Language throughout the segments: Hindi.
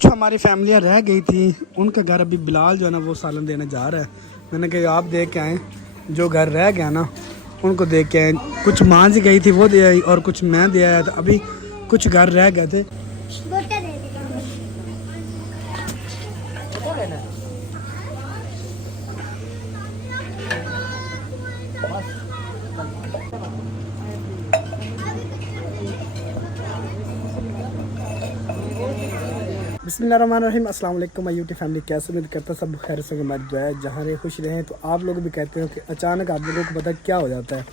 कुछ हमारी फैमिलियाँ रह गई थी, उनका घर अभी बिलाल जो है ना वो सालन देने जा रहा है। मैंने कहा आप देख के आएँ, जो घर रह गया ना उनको देख के आए। कुछ माँ जी गई थी वो दे आई और कुछ मैं दे आया था। अभी कुछ घर रह गए थे। बिस्मिल्लाहिर्रहमानिर्रहीम, अस्सलाम वालेकुम माय यूट्यूब फैमिली। कैसे उम्मीद करता सब खैर से हमारी दुआ है, जहाँ रहे खुश रहें। तो आप लोग भी कहते हो कि अचानक आप लोगों को पता क्या हो जाता है,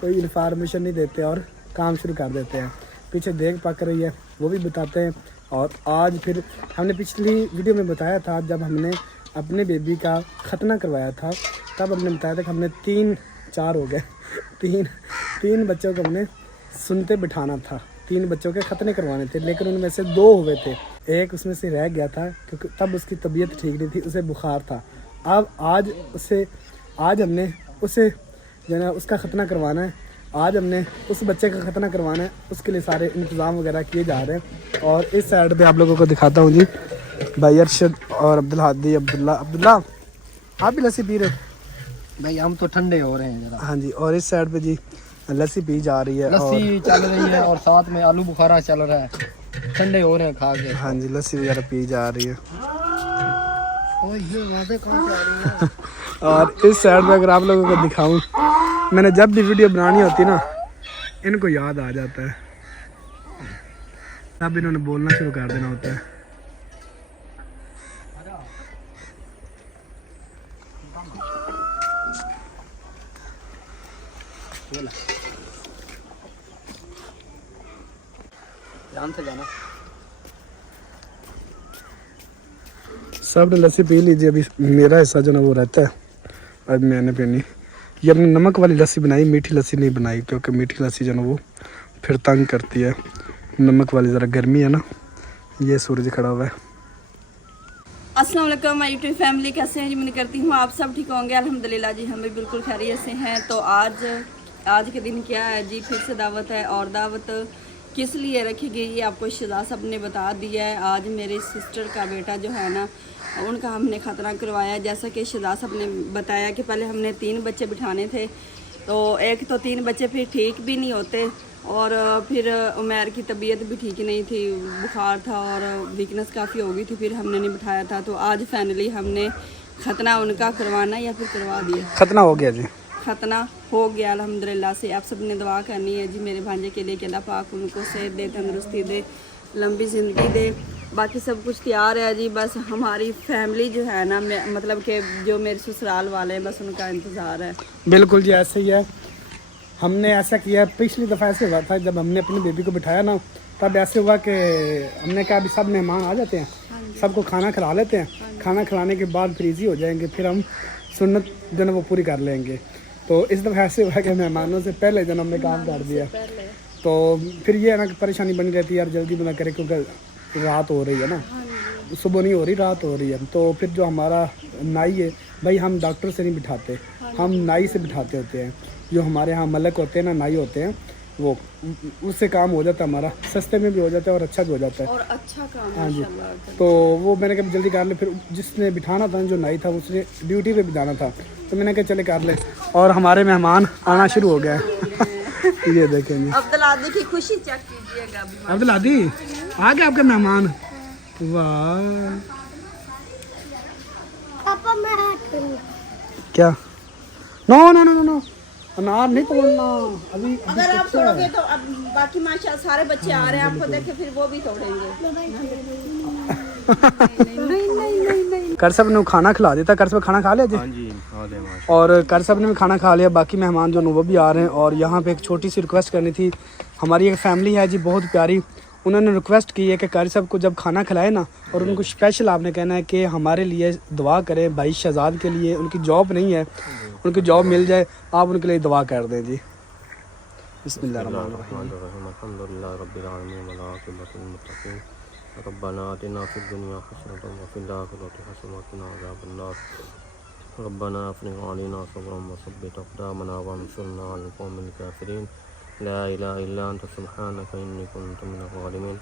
कोई इन्फॉर्मेशन नहीं देते और काम शुरू कर देते हैं। पीछे देख पक रही है वो भी बताते हैं। और आज फिर हमने पिछली वीडियो में बताया था, जब हमने अपने बेबी का खतना करवाया था तब हमने बताया था कि हमने तीन बच्चों को हमने सुनते बिठाना था। 3 बच्चों के खतने करवाने थे, लेकिन उनमें से 2 हुए थे, एक उसमें से रह गया था क्योंकि तब उसकी तबीयत ठीक नहीं थी, उसे बुखार था। अब आज हमने उसे जो है उसका खतना करवाना है। आज हमने उस बच्चे का खतना करवाना है, उसके लिए सारे इंतज़ाम वगैरह किए जा रहे हैं। और इस साइड पे आप लोगों को दिखाता हूँ जी, भाई अरशद और अब्दुल हादी। अब्दुल्ला आप भी लस्सी पी रहे हो? भाई हम तो ठंडे हो रहे हैं जरा। हाँ जी। और इस साइड पे जी लस्सी पी जा रही है, लस्सी चल रही है और साथ में आलू बुखारा चल रहा है, ठंडे हो रहे हैं खा के। हाँ जी, लस्सी वगैरह पी जा रही है। और इस साइड पे अगर आप लोगों को दिखाऊं, मैंने जब भी वीडियो बनानी होती ना इनको याद आ जाता है, तब इन्होंने बोलना शुरू कर देना होता है। ध्यान से जाना। सब ने लस्सी पी लीजिए, अभी मेरा हिस्सा जो ना वो रहता है, अब मैंने पीनी। ये अपने नमक वाली लस्सी बनाई, मीठी लस्सी नहीं बनाई, क्योंकि मीठी लस्सी जो ना वो फिर तंग करती है। नमक वाली ज़रा गर्मी है ना। ये सूरज खड़ा हुआ है। अस्सलाम वालेकुम माय यूट्यूब फैमिली, कैसे हैं जी? मैं करती हूँ आप सब ठीक होंगे। अल्हम्दुलिल्लाह जी, हम भी बिल्कुल खैरियत से हैं। तो आज के दिन क्या है जी, फिर से दावत है। और दावत किस लिए रखी गई ये आपको शहजाद साहब ने बता दिया है। आज मेरे सिस्टर का बेटा जो है ना, उनका हमने खतना करवाया। जैसा कि शहजाद साहब ने बताया कि पहले हमने 3 बच्चे बिठाने थे, तो एक तो 3 बच्चे फिर ठीक भी नहीं होते, और फिर उमैर की तबीयत भी ठीक नहीं थी, बुखार था और वीकनेस काफ़ी हो गई थी, फिर हमने नहीं बिठाया था। तो आज फाइनली हमने खतना उनका करवाना या फिर करवा दिया। खतना हो गया जी, खतना हो गया अल्हम्दुलिल्लाह से। आप सब ने दुआ करनी है जी मेरे भांजे के लिए कि अल्लाह पाक उनको सेहत दे, तंदुरुस्ती दे, लंबी ज़िंदगी दे। बाकी सब कुछ तैयार है जी, बस हमारी फैमिली जो है ना, मतलब कि जो मेरे ससुराल वाले हैं, बस उनका इंतज़ार है। बिल्कुल जी ऐसे ही है। हमने ऐसा किया, पिछली दफ़ा ऐसे हुआ था जब हमने अपनी बेबी को बिठाया ना, तब ऐसे हुआ कि हमने कहा अभी सब मेहमान आ जाते हैं, सबको खाना खिला लेते हैं, खाना खिलाने के बाद फिर ईजी हो जाएंगे, फिर हम सुन्नत जो है वो पूरी कर लेंगे। तो इस दफ़ा ऐसे हुआ कि मेहमानों से पहले जो हमने काम कर दिया, तो फिर ये है ना कि परेशानी बन गई थी यार, जल्दी बना करे क्योंकि रात हो रही है ना, सुबह नहीं हो रही, रात हो रही है। तो फिर जो हमारा नाई है भाई, हम डॉक्टर से नहीं बिठाते, हम नाई से बिठाते होते हैं। जो हमारे यहाँ मलक होते हैं ना, नाई होते हैं, वो उससे काम हो जाता है हमारा, सस्ते में भी हो जाता है और अच्छा भी हो जाता है, और अच्छा काम। हाँ जी। तो वो मैंने कहा जल्दी कर ले। फिर जिसने बिठाना था, जो नाई था, उसने ड्यूटी पे भी जाना था, तो मैंने कहा चले कर ले। और हमारे मेहमान आना शुरू हो गए ये देखें जी, अब्दुल आदी की खुशी चेक कीजिएगा। अब्दुल आदी आ गए आपके मेहमान। वाह, पापा मैं हाथ करूँ क्या? No no no no no, अनार नहीं तोड़ना अभी। अगर आप तोड़ोगे तो अब बाकी माशाल्लाह सारे बच्चे आ रहे हैं, आपको देख के फिर वो भी तोड़ेंगे। नहीं। कर सब ने खाना खिला देता, कर सब खाना खा लिया जी? हाँ जी, और कर सब ने भी खाना खा लिया, बाकी मेहमान जो वो भी आ रहे हैं। और यहाँ पे एक छोटी सी रिक्वेस्ट करनी थी। हमारी एक फैमिली है जी बहुत प्यारी, उन्होंने रिक्वेस्ट की है कि कारी साहब को जब खाना खिलाए ना, और उनको स्पेशल आपने कहना है कि हमारे लिए दुआ करें, भाई शहजाद के लिए। उनकी जॉब नहीं है, उनकी जॉब मिल जाए, आप उनके लिए दुआ कर दें जी। बिस्मिल्लाहिर्रहमानिर्रहीम। रब्बना आतिना फिद दुनिया हसनतन व फिल आखिरति हसनतन व क़िना अज़ाबन्नार। रब्बना अफ़रिग़ अलैना सब्रन व सब्बित अक़दामना वंsurna अलल क़ौमिल काफ़िरीन। ला इलाहा इल्ला अंत सुब्हानक इन्नी कुन्तु मिनज़ ज़ालिमीन।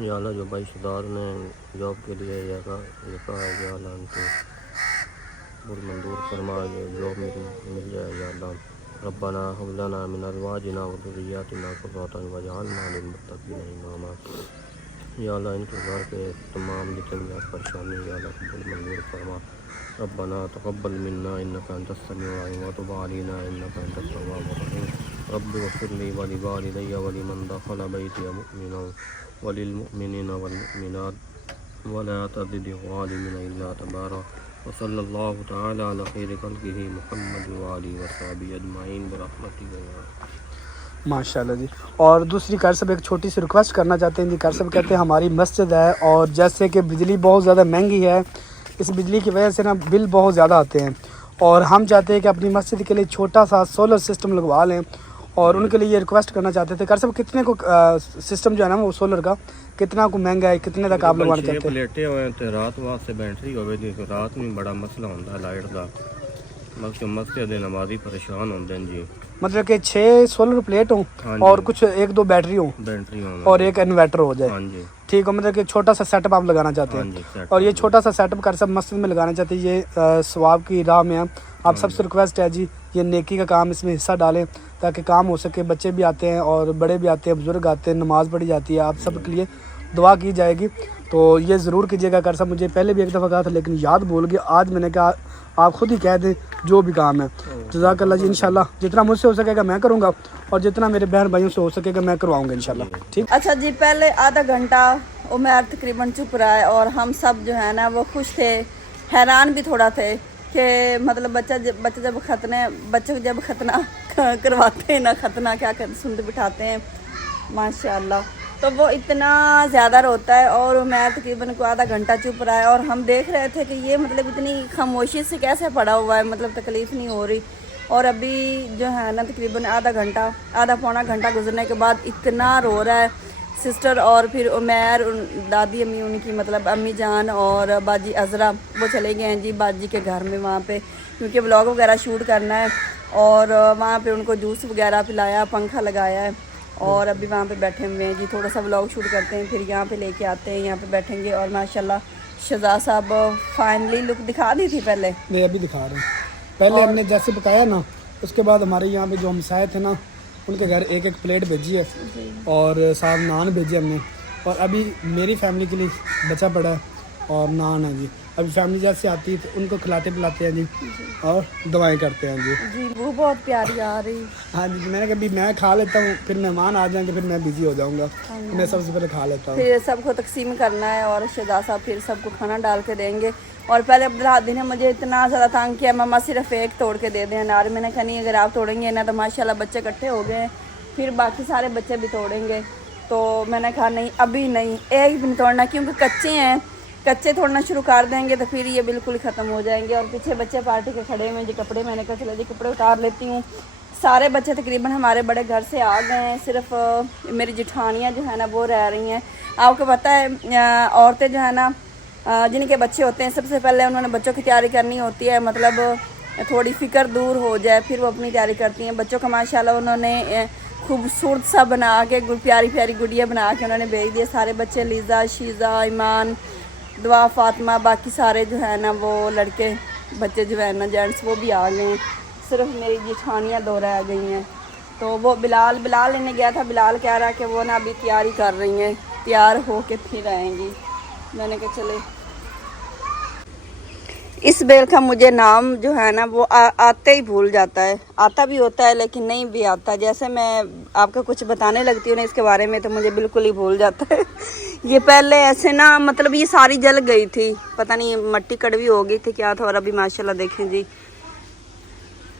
या अल्लाह जो भाई सरदार ने जॉब के लिए लिखा है या अल्लाह उनको बुल मंजूर फरमा, जॉब मिल जाए या अल्लाह। रब्बना हब लना मिन अज़वाजिना व ज़ुर्रिय्यतिना क़ुर्रता वजअलना लिल-मुत्तक़ीना इमामा। या अल्लाह इनके घर पे तमाम जितनी परेशानी या अल्लाह बुल मंजूर फरमा। रब्बना तक़ब्बल मिन्ना इन्नका अंतस समीउल अलीम व तुब अलैना इन्नका अंतत तव्वाबुर रहीम। रब्बि इग़फिर ली व लिवालिदैया व लिमन दख़ल बैतिया मुमिनन व लिलमुमिनीना वल मुमिनात व ला तज़िदि ज़ालिमीना इल्ला तबारा। व सल्लल्लाहु तआला अला खैरि ख़ल्क़िही मुहम्मद व आलिहि व सहबिही अजमाइन बिरहमतिका या। माशाल्लाह जी। और दूसरी कार साहब एक छोटी सी रिक्वेस्ट करना चाहते हैं जी। कार साहब कहते हैं हमारी मस्जिद है और जैसे कि बिजली बहुत ज़्यादा महंगी है, इस बिजली की वजह से ना बिल बहुत ज़्यादा आते हैं और हम चाहते हैं कि अपनी मस्जिद के लिए छोटा सा सोलर सिस्टम लगवा लें और उनके लिए ये रिक्वेस्ट करना चाहते थे। कार साहब कितने को सिस्टम जो है ना वो सोलर का कितना को महंगा है, कितने तक आप लगवाना चाहते हैं? प्लेटें हुए तो रात वास्ते बैटरी होवे जी, रात में बड़ा मसला होता है लाइट का, मस्जिद दे नमाजी परेशान होंगे जी। मतलब कि 6 सोलर प्लेट हों और कुछ 1-2 बैटरी हो और एक इन्वर्टर हो जाए। हाँ जी ठीक है, मतलब कि छोटा सा सेटअप आप लगाना चाहते हैं और ये छोटा सा सेटअप कर सब मस्जिद में लगाना चाहते हैं। ये सवाब की राह में आप सबसे रिक्वेस्ट है जी, ये नेकी का काम इसमें हिस्सा डालें ताकि काम हो सके। बच्चे भी आते हैं और बड़े भी आते हैं, बुजुर्ग आते हैं, नमाज़ पढ़ी जाती है, आप सब के लिए दुआ की जाएगी। तो ये ज़रूर कीजिएगा। कर सब मुझे पहले भी एक दफ़ा कहा था लेकिन याद भूल गया, आज मैंने कहा आप खुद ही कह दें जो भी काम है। जज़ाकल्लाह जी। इंशाल्लाह जितना मुझसे हो सकेगा मैं करूँगा और जितना मेरे बहन भाइयों से हो सकेगा मैं करवाऊँगा इंशाल्लाह। ठीक। अच्छा जी, पहले आधा घंटा उमर तकरीबन चुप रहा है और हम सब जो है ना वो खुश थे, हैरान भी थोड़ा थे कि मतलब बच्चे जब खतना करवाते हैं ना, खतना क्या कर सुनते बिठाते हैं माशाल्लाह, तो वो इतना ज़्यादा रोता है और उमर तकरीबन को आधा घंटा चुप रहा है और हम देख रहे थे कि ये मतलब इतनी खामोशी से कैसे पड़ा हुआ है, मतलब तकलीफ़ नहीं हो रही। और अभी जो है ना तकरीबन आधा पौना घंटा गुजरने के बाद इतना रो रहा है। सिस्टर और फिर उमर, दादी अम्मी उनकी मतलब अम्मी जान और बाजी अज़रा वो चले गए हैं जी बाजी के घर में वहाँ पे, क्योंकि व्लॉग वगैरह शूट करना है और वहाँ पे उनको जूस वगैरह पिलाया, पंखा लगाया है और अभी वहाँ पे बैठे हुए हैं जी। थोड़ा सा व्लॉग शूट करते हैं फिर यहाँ पे लेके आते हैं, यहाँ पे बैठेंगे। और माशाल्लाह शहजाद साहब फाइनली लुक दिखा दी थी पहले, मैं अभी दिखा रहा हूँ। पहले हमने जैसे पकाया ना, उसके बाद हमारे यहाँ पे जो हमसाए थे ना उनके घर एक प्लेट भेजी है और साथ नान भेजे हमने। और अभी मेरी फैमिली के लिए बचा पड़ा है और नान है जी। अभी फैमिली जैसे आती है तो उनको खिलाते पिलाते हैं जी और दवाएं करते हैं जी। वो बहुत प्यारी आ रही। हाँ जी, मैंने कहा मैं खा लेता हूँ, फिर मेहमान आ जाएंगे, फिर मैं बिजी हो जाऊँगा, तो मैं सबसे पहले खा लेता हूँ। फिर सबको तकसीम करना है और शहजाद साहब फिर सबको खाना डाल के देंगे। और पहले अब्दुल ने मुझे इतना ज़्यादा तंग किया, मम्मा सिर्फ एक तोड़ के दे दें अनार। मैंने कहा नहीं, अगर आप तोड़ेंगे ना तो माशाल्लाह बच्चे इकट्ठे हो गए, फिर बाकी सारे बच्चे भी तोड़ेंगे। तो मैंने कहा नहीं, अभी नहीं, एक भी नहीं तोड़ना, क्योंकि कच्चे हैं, कच्चे तोड़ना शुरू कर देंगे तो फिर ये बिल्कुल ख़त्म हो जाएंगे। और पीछे बच्चे पार्टी के खड़े हुए जी कपड़े, मैंने कहा चलो जी कपड़े उतार लेती हूँ। सारे बच्चे तकरीबन हमारे बड़े घर से आ गए हैं, सिर्फ मेरी जिठानियाँ जो है ना वो रह रही हैं। आपको पता है औरतें जो है ना जिनके बच्चे होते हैं सबसे पहले उन्होंने बच्चों की तैयारी करनी होती है, मतलब थोड़ी फ़िक्र दूर हो जाए, फिर वो अपनी तैयारी करती हैं। बच्चों का माशाल्लाह उन्होंने खूबसूरत सा बना के प्यारी प्यारी गुड़िया बना के उन्होंने भेज दिए। सारे बच्चे लीज़ा, शीज़ा, ईमान, दुआ, फातिमा, बाकी सारे जो है ना वो लड़के बच्चे जो है ना जेंट्स वो भी आ गए हैं। सिर्फ मेरी जेठानियाँ 2 रह गई हैं। तो वो बिलाल लेने गया था, बिलाल कह रहा है कि वो ना अभी तैयारी कर रही हैं, तैयार हो के फिर आएंगी। मैंने कहा चले। इस बेल का मुझे नाम जो है ना वो आते ही भूल जाता है, आता भी होता है लेकिन नहीं भी आता। जैसे मैं आपको कुछ बताने लगती हूँ ना इसके बारे में तो मुझे बिल्कुल ही भूल जाता है। ये पहले ऐसे ना मतलब ये सारी जल गई थी, पता नहीं मट्टी कड़वी हो गई थी क्या था। और अभी माशाल्लाह देखें जी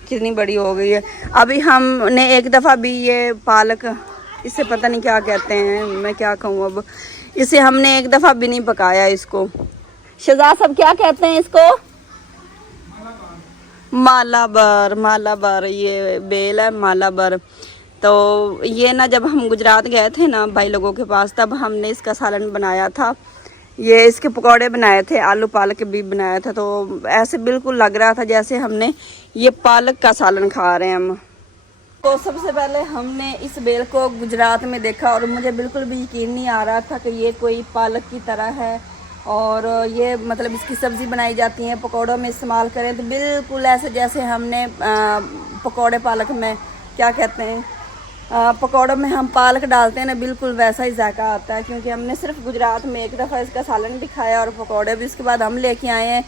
कितनी बड़ी हो गई है। अभी हमने एक दफ़ा भी ये पालक, इसे पता नहीं क्या कहते हैं, मैं क्या कहूँ अब, इसे हमने एक दफ़ा भी नहीं पकाया इसको। शहजाद साहब क्या कहते हैं इसको? मालाबर, ये बेल है मालाबर। तो ये ना जब हम गुजरात गए थे ना भाई लोगों के पास, तब हमने इसका सालन बनाया था। ये इसके पकौड़े बनाए थे, आलू पालक भी बनाया था। तो ऐसे बिल्कुल लग रहा था जैसे हमने ये पालक का सालन खा रहे हैं हम। तो सबसे पहले हमने इस बेल को गुजरात में देखा और मुझे बिल्कुल भी यकीन नहीं आ रहा था कि ये कोई पालक की तरह है और ये मतलब इसकी सब्ज़ी बनाई जाती है, पकौड़ों में इस्तेमाल करें तो बिल्कुल ऐसे जैसे हमने पकौड़े पालक में क्या कहते हैं पकौड़ों में हम पालक डालते हैं ना, बिल्कुल वैसा ही जायका आता है। क्योंकि हमने सिर्फ गुजरात में एक दफ़ा इसका सालन भी खाया और पकौड़े भी उसके बाद हम लेके आए हैं।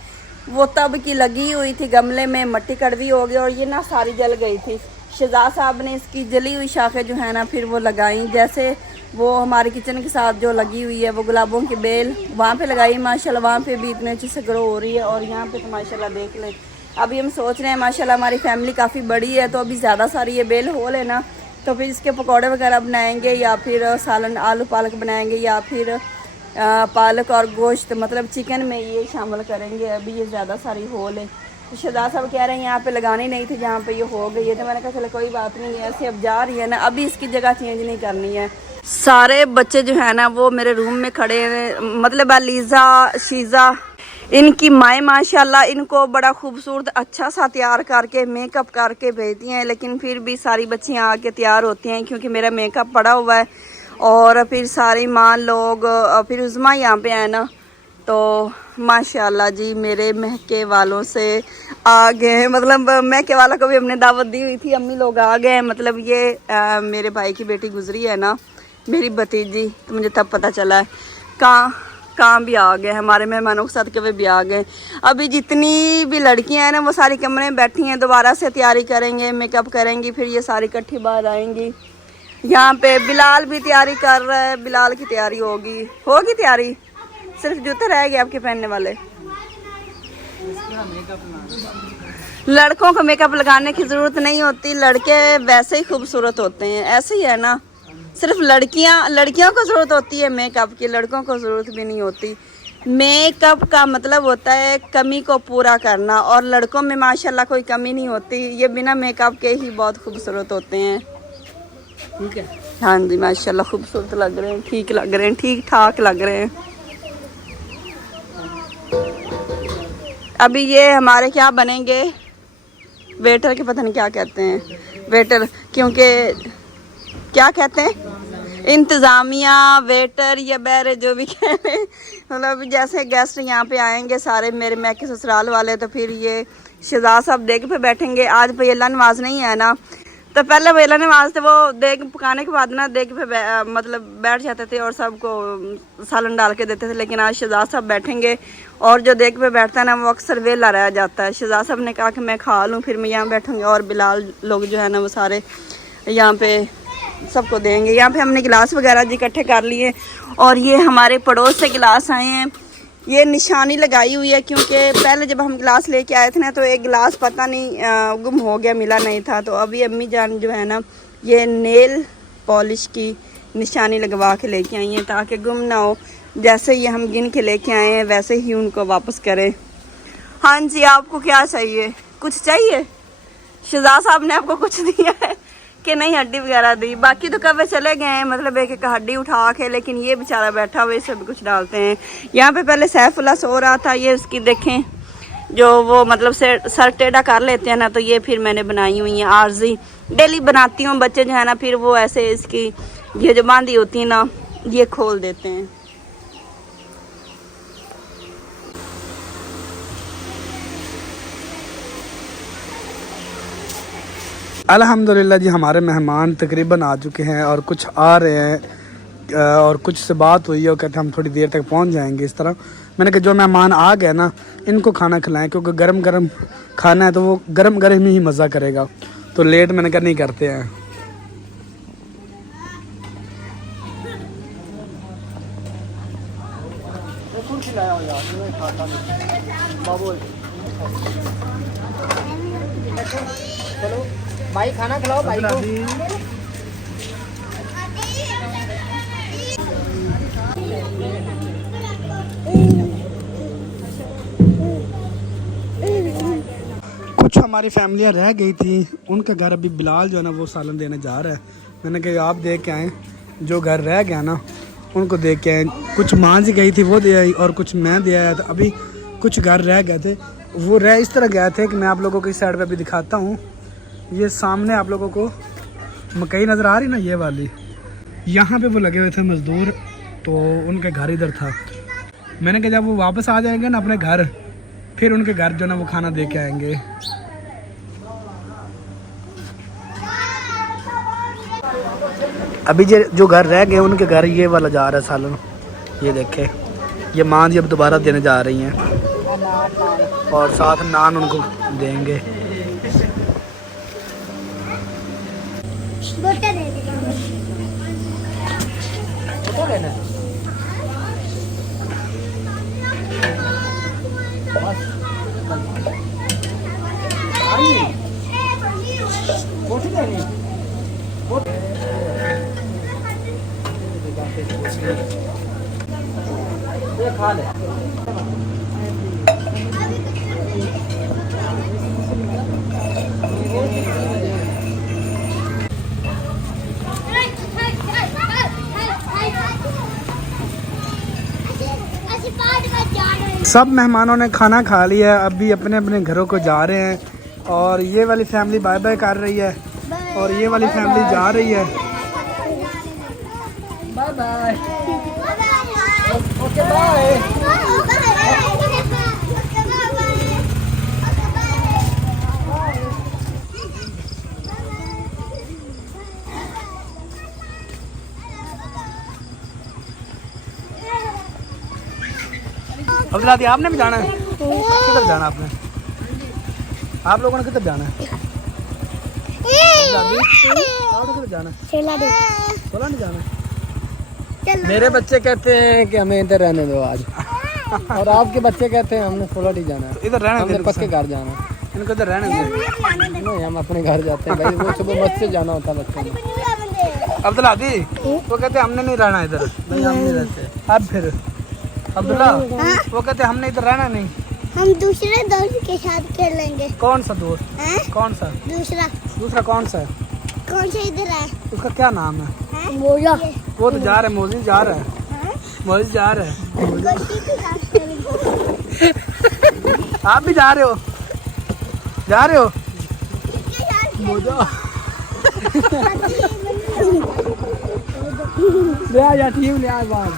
वो तब की लगी हुई थी गमले में, मिट्टी कड़वी हो गई और ये ना सारी जल गई थी। शहजाद साहब ने इसकी जली हुई शाखें जो है ना फिर वो लगाई, जैसे वो हमारे किचन के साथ जो लगी हुई है वो गुलाबों की बेल वहाँ पे लगाई। माशाल्लाह वहाँ पे भी इतने अच्छे से ग्रो हो रही है और यहाँ पे तो माशाल्लाह देख लें। अभी हम सोच रहे हैं माशाल्लाह हमारी फैमिली काफ़ी बड़ी है तो अभी ज़्यादा सारी ये बेल हो लेना तो फिर इसके पकौड़े वगैरह बनाएंगे या फिर सालन आलू पालक बनाएंगे या फिर पालक और गोश्त मतलब चिकन में ये शामिल करेंगे। अभी ये ज़्यादा सारी होल है तो शहजाद साहब कह रहे हैं यहाँ पे लगानी नहीं थी जहाँ पे ये हो गई है। तो मैंने कहा चलो कोई बात नहीं है, ऐसे अब जा रही है ना, अभी इसकी जगह चेंज नहीं करनी है। सारे बच्चे जो है ना वो मेरे रूम में खड़े हैं, मतलब लीज़ा शीज़ा इनकी माएँ माशाल्लाह इनको बड़ा खूबसूरत अच्छा सा तैयार करके मेकअप करके भेजती हैं, लेकिन फिर भी सारी बच्चियाँ आके तैयार होती हैं क्योंकि मेरा मेकअप पड़ा हुआ है। और फिर सारी माँ लोग फिर उज़मा यहाँ पे है ना, तो माशाल्लाह जी मेरे महके वालों से आ गए, मतलब महके वालों को भी हमने दावत दी हुई थी, अम्मी लोग आ गए। मतलब ये मेरे भाई की बेटी गुजरी है ना, मेरी भतीजी, तो मुझे तब पता चला है कहाँ भी आ गए, हमारे मेहमानों के साथ कभी भी आ गए। अभी जितनी भी लड़कियां हैं ना वो सारी कमरे में बैठी हैं, दोबारा से तैयारी करेंगे, मेकअप करेंगी, फिर ये सारी इकट्ठी बाहर आएंगी। यहाँ पे बिलाल भी तैयारी कर रहा है, बिलाल की तैयारी होगी तैयारी, सिर्फ जूते रह गए आपके पहनने वाले। लड़कों को मेकअप लगाने की ज़रूरत नहीं होती, लड़के वैसे ही खूबसूरत होते हैं, ऐसे ही है ना। सिर्फ लड़कियों को ज़रूरत होती है मेकअप की, लड़कों को ज़रूरत भी नहीं होती। मेकअप का मतलब होता है कमी को पूरा करना और लड़कों में माशाल्लाह कोई कमी नहीं होती, ये बिना मेकअप के ही बहुत खूबसूरत होते हैं। ठीक है, हाँ जी माशाल्लाह खूबसूरत लग रहे हैं, ठीक लग रहे हैं, ठीक ठाक लग रहे हैं। अभी ये हमारे क्या बनेंगे वेटर के, पता नहीं क्या कहते हैं वेटर, क्योंकि क्या कहते हैं इंतज़ामिया वेटर या बैरे जो भी कह रहे हैं, मतलब जैसे गेस्ट यहाँ पे आएंगे सारे मेरे मैके ससुराल वाले, तो फिर ये शहजाद साहब देग पे बैठेंगे। आज पहला नमाज नहीं है ना, तो पहले पहला नमाज थे वो देग पकाने के बाद ना देग पे मतलब बैठ जाते थे और सबको सालन डाल के देते थे, लेकिन आज शहजाद साहब बैठेंगे और जो देग पे बैठता है ना वो अक्सर वेला रह जाता है। शहजाद साहब ने कहा कि मैं खा लूँ फिर मैं यहाँ बैठूँगी और बिलाल लोग जो है ना वो सारे यहाँ पे सबको देंगे। यहाँ पे हमने गिलास वगैरह जी इकट्ठे कर लिए और ये हमारे पड़ोस से गिलास आए हैं, ये निशानी लगाई हुई है क्योंकि पहले जब हम गिलास लेके आए थे ना तो एक गिलास पता नहीं गुम हो गया, मिला नहीं था, तो अभी अम्मी जान जो है ना ये नेल पॉलिश की निशानी लगवा के लेके आई हैं ताकि गुम ना हो, जैसे ये हम गिन के लेके आए हैं वैसे ही उनको वापस करें। हाँ जी, आपको क्या चाहिए, कुछ चाहिए? शहजाद साहब ने आपको कुछ दिया है कि नहीं? हड्डी वगैरह दी, बाकी तो कब चले गए हैं, मतलब एक एक हड्डी उठा के, लेकिन ये बेचारा बैठा हुआ इसे भी कुछ डालते हैं। यहाँ पे पहले सैफुल्ला सो रहा था, ये उसकी देखें जो वो मतलब सर टेढ़ा कर लेते हैं ना, तो ये फिर मैंने बनाई हुई है आर्जी, डेली बनाती हूँ। बच्चे जो है ना फिर वो ऐसे इसकी ये जो बांधी होती है ना ये खोल देते हैं। अल्हम्दुलिल्लाह जी हमारे मेहमान तकरीबन आ चुके हैं और कुछ आ रहे हैं और कुछ से बात हुई है, वो कहते हैं हम थोड़ी देर तक पहुंच जाएंगे। इस तरह मैंने कहा जो मेहमान आ गए ना इनको खाना खिलाएं, क्योंकि गरम गरम खाना है तो वो गरम गरम ही मज़ा करेगा, तो लेट मैंने कहा नहीं करते हैं। चलो भाई खाना खिलाओ भाई को। कुछ हमारी फैमिलियाँ रह गई थी, उनका घर अभी बिलाल जो है ना वो सालन देने जा रहा है। मैंने कहा आप देख के आएँ, जो घर रह गया ना उनको देख के आए। कुछ माँ जी गई थी वो दे आई और कुछ मैं दे आया था। अभी कुछ घर रह गए थे, वो रह इस तरह गए थे कि मैं आप लोगों को इस साइड पे भी दिखाता हूँ। ये सामने आप लोगों को मकई नज़र आ रही ना, ये वाली, यहाँ पे वो लगे हुए थे मज़दूर, तो उनके घर इधर था। मैंने कहा जब वो वापस आ जाएंगे ना अपने घर, फिर उनके घर जो ना वो खाना दे के आएंगे। अभी जो घर रह गए उनके घर ये वाला जा रहा है सालन, ये देखे, ये मान जी अब दोबारा देने जा रही हैं और साथ नान उनको देंगे। खा ले। सब मेहमानों ने खाना खा लिया है, अभी अपने अपने घरों को जा रहे हैं और ये वाली फैमिली बाय बाय कर रही है और ये वाली फैमिली जा रही है। Bye bye. Okay bye. Abdullah di, आपने भी जाना है? किधर जाना आपने? आप लोगों ने किधर जाना है? किधर जाना है? सोला नहीं जाना है? मेरे बच्चे कहते हैं कि हमें इधर रहने दो आज, और आपके बच्चे कहते हैं हमने सोलह ही जाना है। इधर रहने हमने दे, पक्के घर जाना है। इनको इधर रहने दे। नहीं, हम अपने घर जाते हैं भाई, वो सुबह बस से जाना होता है बच्चों को। अब्दुल्ला दी वो कहते हमने नहीं रहना इधर। नहीं, हम नहीं रहते। अब फिर अब्दुल्ला वो कहते हमने इधर रहना नहीं, हम दूसरे दोस्त के साथ खेलेंगे। कौन सा दोस्त? कौन सा दूसरा कौन सा है? कौन सा इधर है? उसका क्या नाम है? मोजा। वो तो जा रहा है, मोजी जा रहा है, मोजी जा रहा है। गोटी के साथ खेलेंगे। आप भी जा रहे हो? जा रहे हो? मोजा ले आ जा, टीम ले आ बाहर।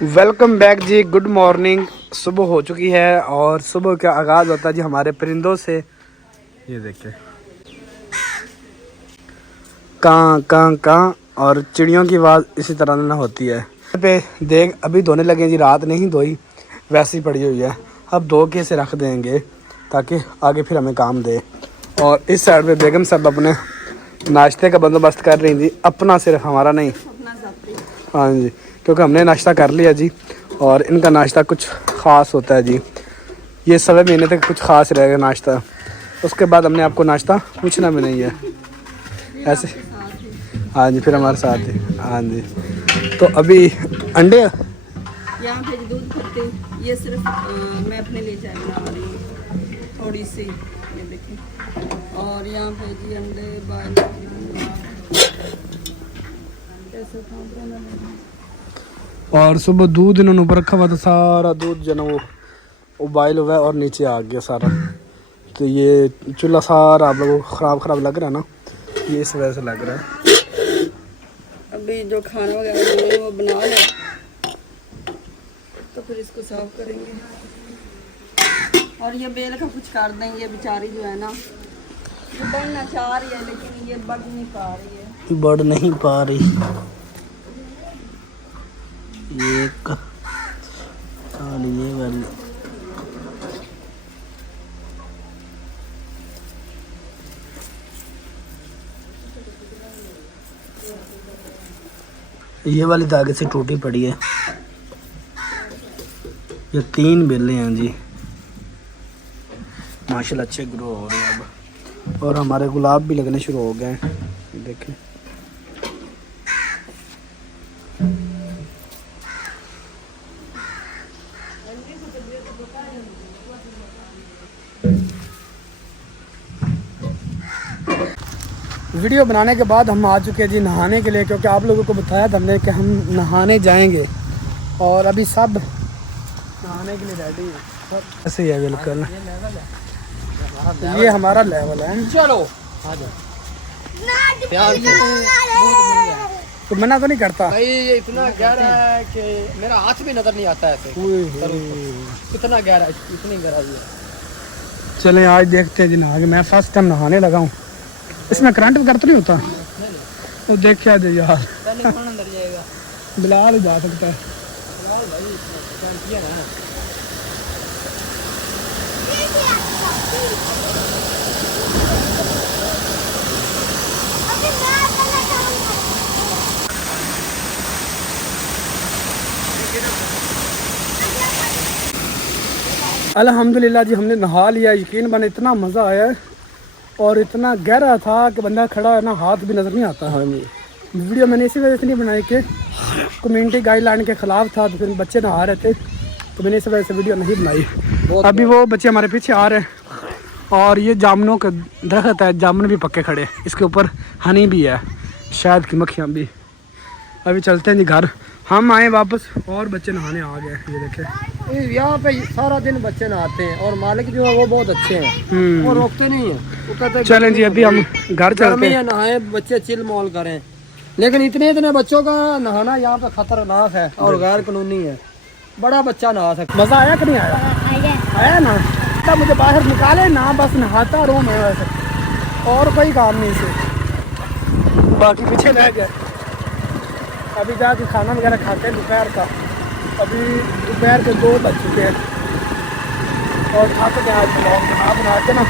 वेलकम बैक जी, गुड मॉर्निंग। सुबह हो चुकी है और सुबह का आगाज़ होता है जी हमारे परिंदों से। ये देखिए कां कां कां, और चिड़ियों की आवाज़ इसी तरह ना होती है। पे देख अभी धोने लगे जी, रात नहीं धोई वैसी पड़ी हुई है, अब धो के इसे रख देंगे ताकि आगे फिर हमें काम दे। और इस साइड पे बेगम साहब अपने नाश्ते का बंदोबस्त कर रही थी, अपना सिर्फ, हमारा नहीं। हाँ जी, क्योंकि हमने नाश्ता कर लिया जी, और इनका नाश्ता कुछ ख़ास होता है जी, ये सवा महीने तक कुछ ख़ास रहेगा नाश्ता, उसके बाद हमने आपको नाश्ता पूछना भी नहीं है ऐसे। हाँ जी, फिर हमारे साथ है। हाँ जी, तो अभी अंडे यहाँ पे दूध पत्ती, ये सिर्फ मैं अपने लिए चाय बना रही हूँ थोड़ी सी, ये देखें। और यहाँ पे जी अंडे बॉयल कैसे और सुबह दूध इन्होंने ऊपर रखा हुआ था, सारा दूध जो ना वो बॉयल हुआ है और नीचे आ गया सारा। तो ये चूल्हा सारा आप लोगों को ख़राब लग रहा है ना, ये इस वजह से लग रहा है। अभी जो खाना वगैरह वो बना लें तो फिर इसको सर्व करेंगे। और ये बेल का कुछ कर देंगे, बेचारी जो है ना ये बढ़ना चाह रही है लेकिन ये बढ़ नहीं पा रही है। बढ़ नहीं पा रही, एक और ये वाली। ये वाली तो आगे से टूटी पड़ी है। ये 3 बेलें हैं जी, माशाल्लाह अच्छे ग्रो हो रहे हैं अब, और हमारे गुलाब भी लगने शुरू हो गए हैं, देखें। वीडियो बनाने के बाद हम आ चुके हैं जी नहाने के लिए, क्योंकि आप लोगों को बताया था हमने कि हम नहाने जाएंगे और अभी सब नहाने के लिए रेडी हैं। ऐसे ही है बिल्कुल, ये हमारा लेवल है। चलो आ जाओ प्यार से। तो मना तो नहीं करता भाई ये इतना गहरा है कि मेरा हाथ भी नजर नहीं आता ऐसे, इतना गहरा है, इतनी गहराई है। चले आज देखते हैं जी नहा के। मैं फर्स्ट टाइम नहाने लगा हूँ। इसमें करंट वगैरह तो नहीं होता? वो देख क्या दे यार, पहले कौन अंदर जाएगा? बिलाल ही जा सकता है। अल्हम्दुलिल्लाह जी हमने नहा लिया। यकीन बने इतना मज़ा आया और इतना गहरा था कि बंदा खड़ा है ना, हाथ भी नज़र नहीं आता। हाँ जी, वीडियो मैंने इसी वजह से नहीं बनाई कि कम्युनिटी गाइडलाइन के ख़िलाफ़ था, तो फिर बच्चे नहा रहे थे तो मैंने इस वजह से वीडियो नहीं बनाई। अभी वो बच्चे हमारे पीछे आ रहे हैं और ये जामुनों का दरख्त है, जामुन भी पक्के खड़े, इसके ऊपर हनी भी है, शायद की मक्खियाँ भी। अभी चलते हैं जी घर। हम आए वापस और बच्चे नहाने आ गए। ये देखे यहाँ पे सारा दिन बच्चे नहाते हैं और मालिक जो है वो बहुत अच्छे हैं, वो रोकते नहीं है, वो कहते चलें जी अभी हम घर चलते हैं। नहाए बच्चे चिल मॉल करें, लेकिन इतने बच्चों का नहाना यहाँ पे खतरनाक है और गैर कानूनी है। बड़ा बच्चा नहा सकता। मज़ा आया कि नहीं आया? आया ना। तब मुझे बाहर निकाले ना, बस नहाता रहूँ मैं, वैसे और कोई काम नहीं से, बाकी पीछे रह गए। अभी जाके खाना वगैरह खाते हैं दोपहर का। अभी दोपहर के 2 बज चुके हैं और खाते हैं आज ब्लॉग बना के ना